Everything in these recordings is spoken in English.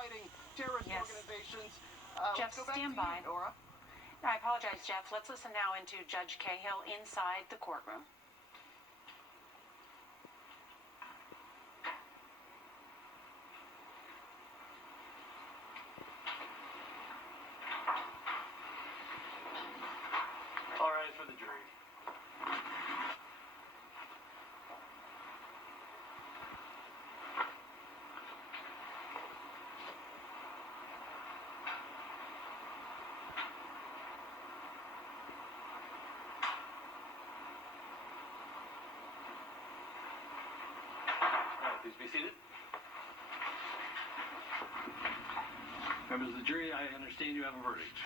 fighting terrorist organizations. Jeff, stand by. Nora. I apologize, Jeff. Let's listen now into Judge Cahill inside the courtroom. All rise for the jury. Please be seated. Members of the jury, I understand you have a verdict.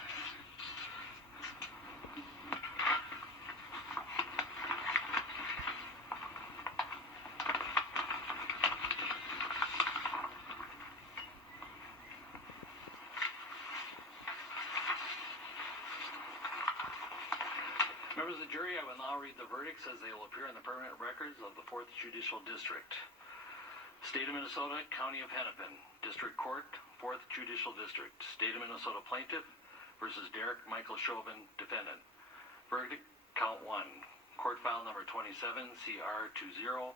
Members of the jury, I will now read the verdicts as they will appear in the permanent records of the 4th Judicial District. State of Minnesota, County of Hennepin, District Court, 4th Judicial District. State of Minnesota Plaintiff versus Derek Michael Chauvin, Defendant. Verdict, Count 1. Court File Number 27, CR 20-12646.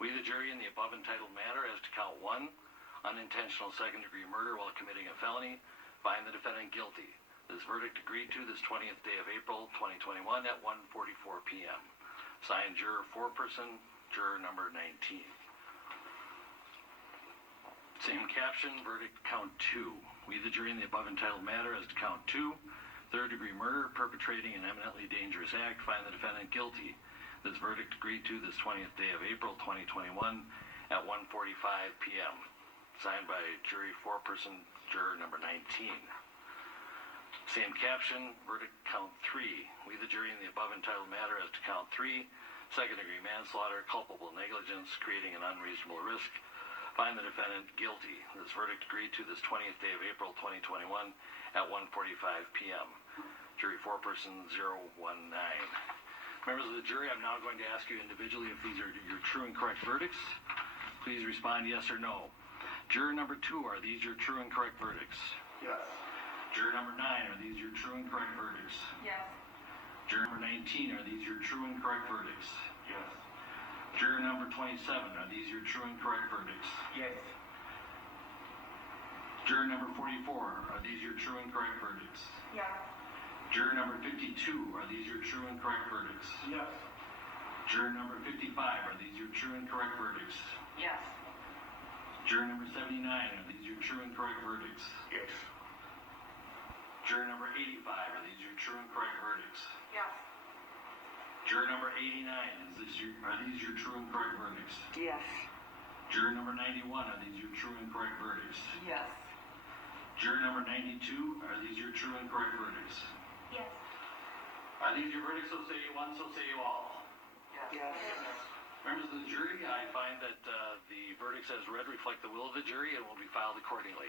We, the jury, in the above entitled matter as to Count 1, unintentional second-degree murder while committing a felony, find the defendant guilty. This verdict agreed to this 20th day of April, 2021 at 1:44 p.m. Signed, Juror Foreperson, Juror Number 19. Same caption, verdict Count 2. We, the jury, in the above entitled matter as to Count 2, third-degree murder, perpetrating an eminently dangerous act, find the defendant guilty. This verdict agreed to this 20th day of April, 2021 at 1:45 p.m. Signed by Jury Foreperson, Juror Number 19. Same caption, verdict Count 3. We, the jury, in the above entitled matter as to Count 3, second-degree manslaughter, culpable negligence, creating an unreasonable risk, find the defendant guilty. This verdict agreed to this 20th day of April, 2021 at 1:45 p.m. Jury Foreperson 019. Members of the jury, I'm now going to ask you individually if these are your true and correct verdicts. Please respond yes or no. Juror Number 2, are these your true and correct verdicts? Yes. Juror Number 9, are these your true and correct verdicts? Yes. Juror Number 19, are these your true and correct verdicts? Yes. Juror Number 27, are these your true and correct verdicts? Yes. Juror Number 44, are these your true and correct verdicts? Yes. Juror Number 52, are these your true and correct verdicts? Yes. Juror Number 55, are these your true and correct verdicts? Yes. Juror Number 79, are these your true and correct verdicts? Yes. Juror Number 85, are these your true and correct verdicts? Yes. Juror Number 89, are these your true and correct verdicts? Yes. Juror Number 91, are these your true and correct verdicts? Yes. Juror Number 92, are these your true and correct verdicts? Yes. Are these your verdicts, so say you one, so say you all? Yes. Members of the jury, I find that the verdicts as read reflect the will of the jury and will be filed accordingly.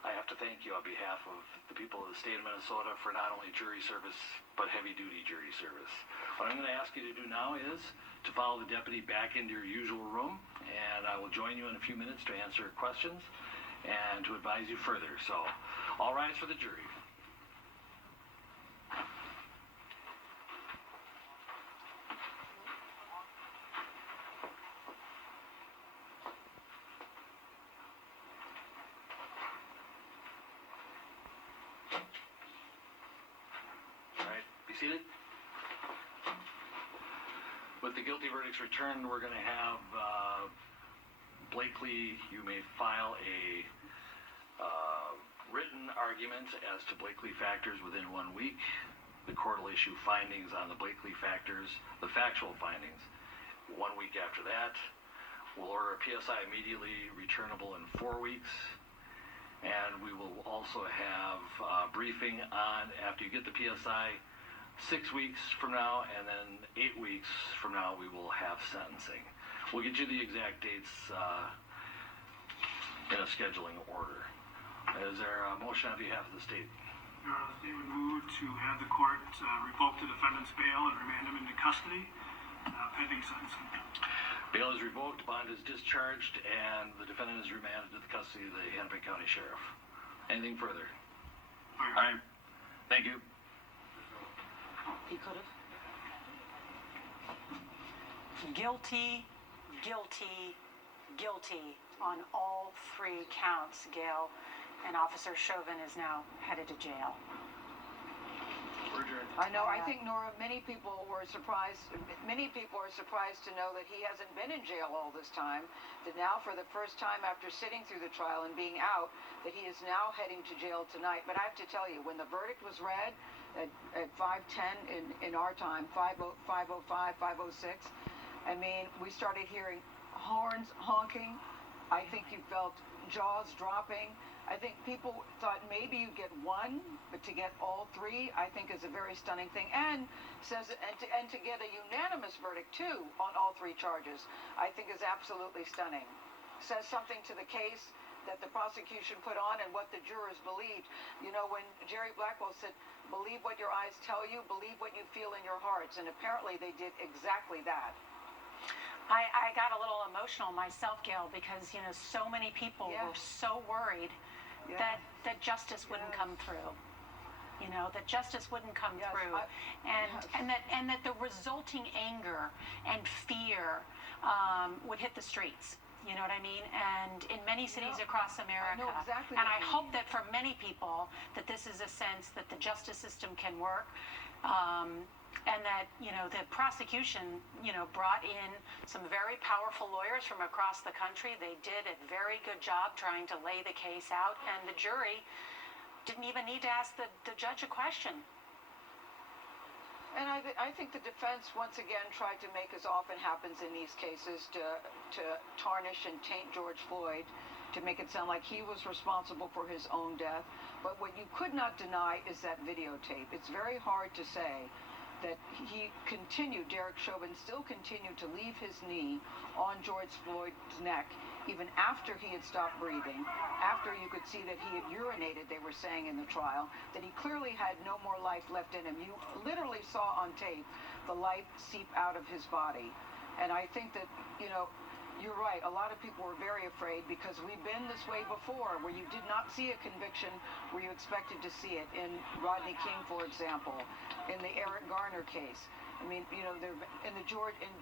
I have to thank you on behalf of the people of the state of Minnesota for not only jury service, but heavy-duty jury service. What I'm going to ask you to do now is to follow the deputy back into your usual room, and I will join you in a few minutes to answer questions and to advise you further. So, all rise for the jury. Seated. With the guilty verdicts returned, we're going to have Blakely, you may file a written argument as to Blakely factors within 1 week. The court will issue findings on the Blakely factors, the factual findings, 1 week after that. We'll order a PSI immediately returnable in 4 weeks. And we will also have a briefing on, after you get the PSI, 6 weeks from now, and then 8 weeks from now we will have sentencing. We'll get you the exact dates in a scheduling order. Is there a motion on behalf of the state? Your Honor, the state would move to have the court revoke the defendant's bail and remand him into custody pending sentencing. Bail is revoked, bond is discharged, and the defendant is remanded to the custody of the Hennepin County Sheriff. Anything further? Aye. Thank you. He could have. Guilty, guilty, guilty on all three counts, Gail. And Officer Chauvin is now headed to jail. We're adjourned. I know. I think, Nora, many people are surprised to know that he hasn't been in jail all this time, that now for the first time after sitting through the trial and being out, that he is now heading to jail tonight. But I have to tell you, when the verdict was read at 5:10 in our time, 5:05, 5:06, I mean, we started hearing horns honking. I think you felt jaws dropping. I think people thought maybe you get one, but to get all three, I think is a very stunning thing. And to get a unanimous verdict too on all three charges, I think is absolutely stunning. Says something to the case that the prosecution put on and what the jurors believed. You know, when Jerry Blackwell said, "Believe what your eyes tell you, believe what you feel in your hearts," and apparently they did exactly that. I got a little emotional myself, Gail, because, you know, so many people Yeah. were so worried Yeah. that justice wouldn't Yes. come through. You know, that justice wouldn't come Yes, through, and that the resulting anger and fear would hit the streets. You know what I mean? And in many cities Yeah. across America. I know exactly and what I you hope mean. that for many people that this is a sense that the justice system can work. And that, you know, the prosecution, you know, brought in some very powerful lawyers from across the country. They did a very good job trying to lay the case out, and the jury didn't even need to ask the judge a question. And I think the defense once again tried to make, as often happens in these cases, to tarnish and taint George Floyd, to make it sound like he was responsible for his own death. But what you could not deny is that videotape. It's very hard to say that Derek Chauvin still continued to leave his knee on George Floyd's neck, even after he had stopped breathing, after you could see that he had urinated, they were saying in the trial, that he clearly had no more life left in him. You literally saw on tape the life seep out of his body. And I think that, you know, you're right. A lot of people were very afraid because we've been this way before, where you did not see a conviction where you expected to see it. In Rodney King, for example, in the Eric Garner case. I mean, you know, in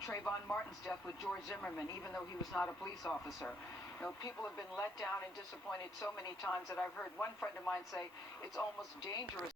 Trayvon Martin's death with George Zimmerman, even though he was not a police officer. You know, people have been let down and disappointed so many times that I've heard one friend of mine say it's almost dangerous